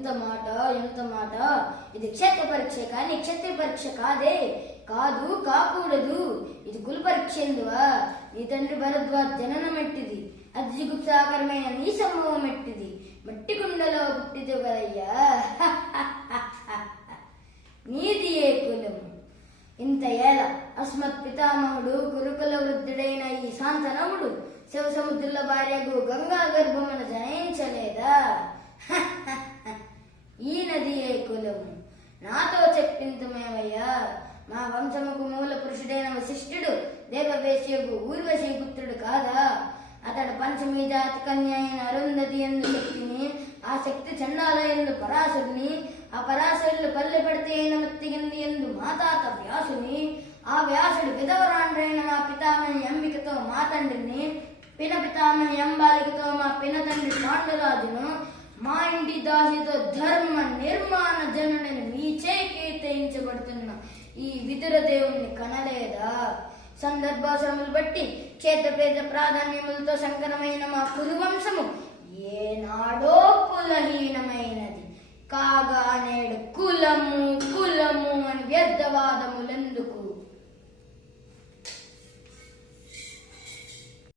ఎంత మాట! ఇది క్షేత్ర పరీక్ష కానీ క్షత్రియ పరీక్ష కాదే. కాదు, కాకూడదు. ఇది కుల పరీక్ష. ఎందువా? నీ తండ్రి భరద్వాజ్ జననం ఎట్టిది, అది జిగుప్సాకరమైన నీ సంభవం ఎట్టిది. మట్టి కుండలో పుట్టిదు కదయ్యా. నీది ఏ కులము? ఇంత ఏల అస్మత్ పితామహుడు గురుకుల వృద్ధుడైన ఈ శాంతనవుడు శివసముద్రుల భార్యకు గంగా గర్భమును జనయించలేదా? ఈ నది ఏ కులము? నాతో చెప్పింతుమేమయ్యా. మా వంశముకు మూల పురుషుడైన వశిష్ఠుడు దేవవేశ్యకు ఊర్వశీ పుత్రుడు కాదా? అతడు పంచమీ జాతి కన్య అయిన అరుంధతి ఎందు శక్తిని, ఆ శక్తి చండాల ఎందు పరాశుడిని, ఆ పరాశరులు పల్లె పడితే అయిన మత్తిగింది ఎందు మాతాత వ్యాసుని, ఆ వ్యాసుడు విధవరాండ్రైన మా పితామహి అంబికతో మా తండ్రిని, పిన పితామహి అంబాలికతో మా పిన తండ్రి పాండురాజును, మా ఇంటి దాసితో ధర్మ నిర్మాణ జనుడని మీచే కీర్తించబడుతున్న ఈ విదుర దేవుణ్ణి కనలేదా? సందర్భాశ్రములు బట్టి క్షేత్రపేద ప్రాధాన్యములతో సంకరమైన మా కురువంశము ఏనాడో కులహీనమైనది కాగా నేడు కులము కులము అని వ్యర్థవాదములను